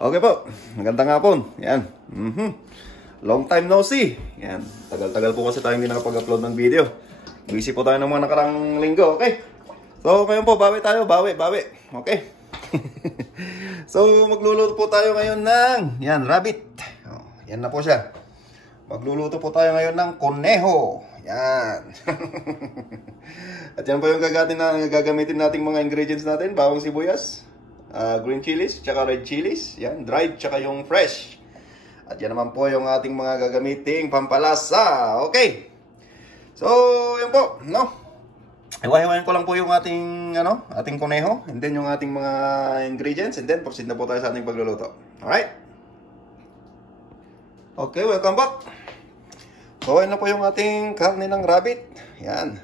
Okay po, magandang hapon. Yan. Long time no see. Yan. Tagal-tagal po kasi tayo hindi nakapag-upload ng video. Busy po tayo ng mga nakarang linggo, okay? So, ngayon po, bawi tayo. Bawi. Okay? So, magluluto po tayo ngayon ng, yan, rabbit. Oh, yan na po siya. Magluluto po tayo ngayon ng conejo. Yan. At yan po yung gagamitin nating mga ingredients natin. Bawang sibuyas, green chilies, tsaka red chilies. Yan, dried, tsaka yung fresh. At yan naman po yung ating mga gagamiting pampalasa. Okay. So, yan po, no? Iwahiwain ko lang po yung ating, ating conejo. And then yung ating mga ingredients. And then, proceed na po tayo sa ating pagluluto. Alright? Okay, welcome back. So, ayun na po yung ating karne ng rabbit. Yan.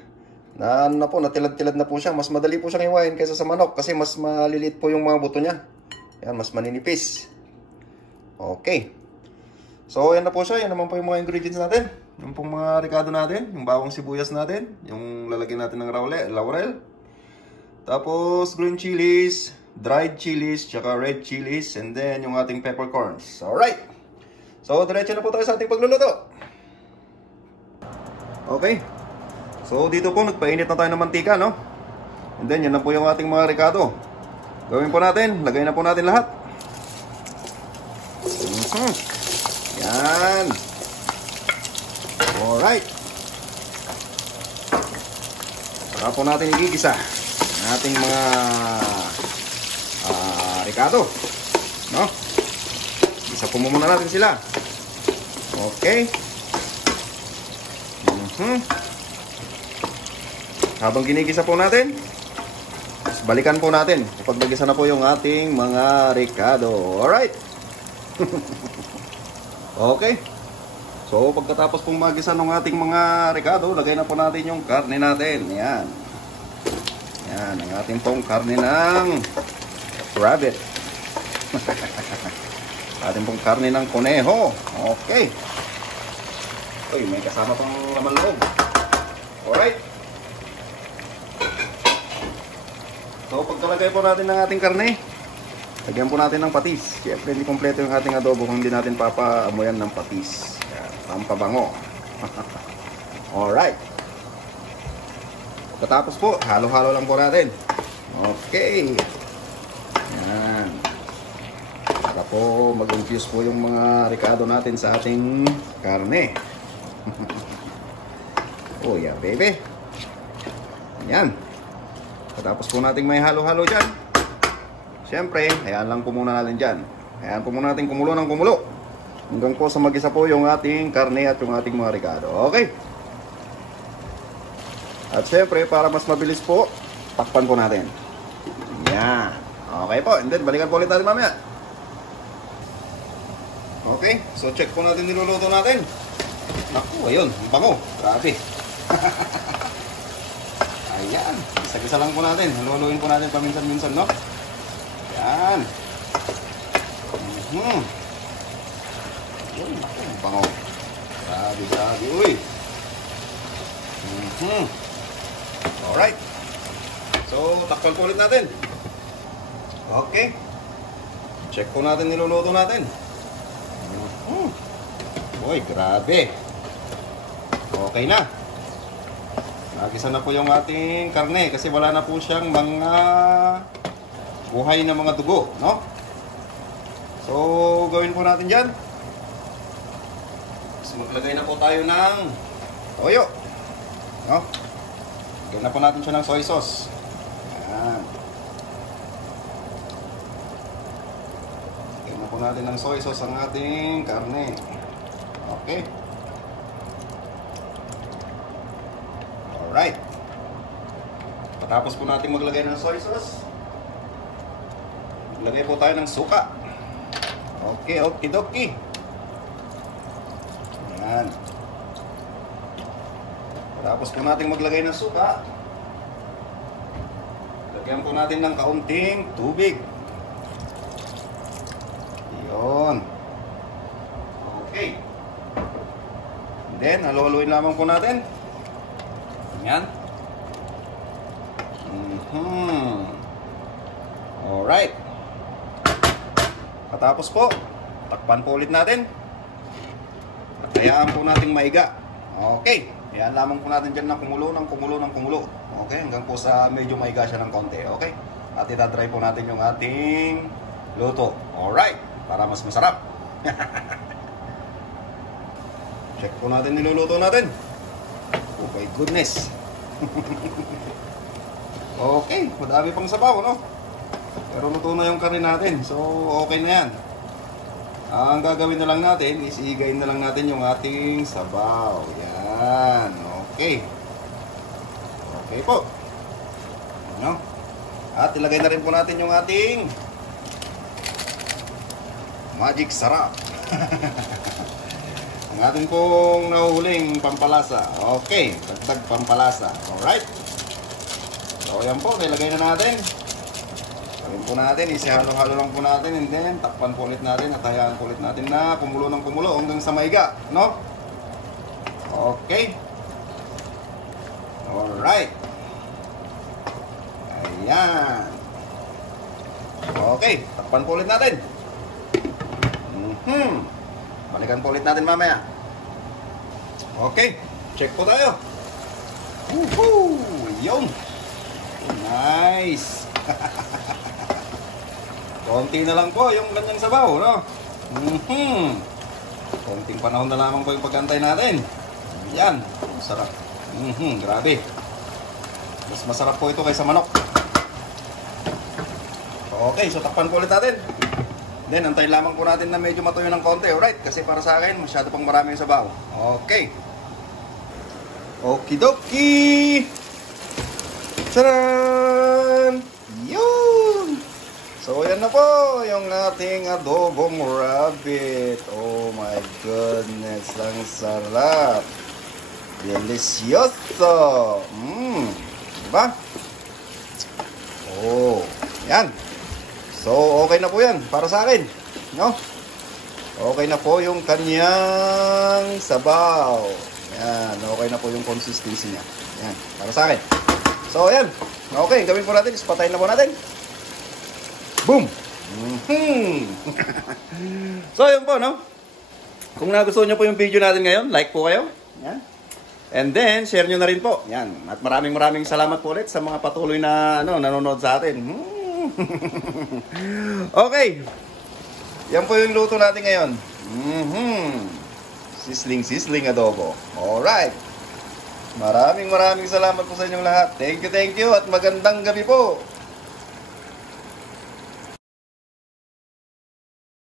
Natilad-tilad na po siya. Mas madali po siyang iwain kaysa sa manok kasi mas maliliit po yung mga buto niya. Yan, mas maninipis. Okay. So, ayan na po siya. Yan naman po yung mga ingredients natin. Yung pong mga ricado natin. Yung bawang sibuyas natin. Yung lalagyan natin ng laurel. Tapos, green chilies, dried chilies, tsaka red chilies, and then yung ating peppercorns. Alright. So, diretso na po tayo sa ating pagluluto. Okay. So, dito po, nagpainit na tayo ng mantika, no? And then, yan na po yung ating mga ricado. Gawin po natin. Lagay na po natin lahat. Yan. Alright. Saka po natin igigisa ang ating mga ricado, no? Gisa po muna natin sila. Okay. Habang ginigisa po natin, balikan po natin kapag nagisa na po yung ating mga ricado. Alright. Okay. So, pagkatapos pong magisa ng ating mga ricado, lagay na po natin yung karne natin. Yan. Yan, ang ating pong karne ng rabbit. Ating pong karne ng conejo. Okay. Uy, may kasama pang laman loob. Alright. So, pagkalagay po natin ng ating karne, lagyan po natin ng patis. Siyempre, hindi kompleto yung ating adobo kung hindi natin papaamoyan ng patis. Yan, pampabango. Alright. Pagkatapos po, halo-halo lang po natin. Okay. Yan. Para po mag-infuse po yung mga ricado natin sa ating karne. Oh yeah, baby. Yan. Pagkatapos po natin may halo-halo dyan, siyempre, hayaan lang po muna natin dyan. Hayaan po muna natin kumulo ng kumulo hanggang po sa mag-isa po yung ating karne at yung ating mga ricado. Okay. At siyempre, para mas mabilis po, takpan po natin. Yan. Okay po. And then, balikan po ulit natin mamaya. Okay. So, check po natin niluluto natin. Naku, ayun. Bango. Grabe. Ayan. Isa-isa lang po natin. Haluluin po natin paminsan-minsan, no? Ayan. Ayun. Naku, bango. Grabe. Uy. Alright. So, takpan po ulit natin. Okay. Check po natin niluluto natin. Uy, grabe. Okay na. Nagisa na po yung ating karne kasi wala na po siyang mga buhay na mga dugo, no? So, gawin po natin dyan. So, maglagay na po tayo ng toyo, no? Lagyan na po natin siya ng soy sauce. Ayan. Lagyan na po natin ng soy sauce ang ating karne. Okay. Alright. Patapos po natin maglagay ng soy sauce, maglagay po tayo ng suka. Okay, okidoki. Ayan. Patapos po natin maglagay ng suka, lagyan po natin ng kaunting tubig. Yun. Okay. And then, haluhaluin lamang po natin. Yan. Alright. Pagkatapos po, takpan po ulit natin. At hayaan po nating maiga. Okay. Yan lamang po natin dyan na kumulo ng kumulo ng kumulo. Okay, hanggang po sa medyo maiga siya ng konti. Okay. At itatry po natin yung ating luto. Alright. Para mas masarap. Check po natin niluluto natin. Oh my goodness. Okay, madami pang sabaw, no? Pero luto na yung karne natin. So, okay na yan. Ang gagawin na lang natin is igayin na lang natin yung ating sabaw. Yan. Okay. Okay po. No? At ilagay na rin po natin yung ating magic sarap. Ang ating pong nahuhuling pampalasa. Okay. Dagdag pampalasa. Alright. So, yan po. Nilagay na natin. Gawin po natin, isihalo-halo lang po natin, and then takpan po ulit natin at hayaan po ulit natin na kumulo ng kumulo hanggang sa maiga, no? Okay. Alright. Ayan. Okay, takpan po ulit natin. Balikan po ulit natin mamaya. Okay, check po tayo. Woohoo! Yun. Nice. Konti na lang po yung ganyang sabaw, no? Konting panahon na lamang po yung pagkantay natin. Yan, masarap. Grabe. Mas masarap po ito kaysa manok. Okay, so takpan po ulit natin. Then, antayin lamang po natin na medyo matuyo ng konti. Alright, kasi para sa akin, masyado pang marami yung sabaw. Okay. Okidoki! Tcharan! Yun! So, yan na po yung ating adobong rabbit. Oh my goodness, ang sarap. Delicioso. Diba? Oh, yan. So, okay na po yan para sa akin. No? Okay na po yung kanyang sabaw. Yan, okay na po yung consistency niya. Yan, para sa akin. So, yan. Okay, gawin po natin. Patayin na po natin. Boom! So, yun po, no? Kung nagustuhan nyo po yung video natin ngayon, like po kayo. Yan. And then, share nyo na rin po. Yan. At maraming salamat po ulit sa mga patuloy na nanonood sa atin. Okay. Yan po yung luto natin ngayon. Sisling adobo. Alright. Maraming salamat po sa inyong lahat. Thank you at magandang gabi po.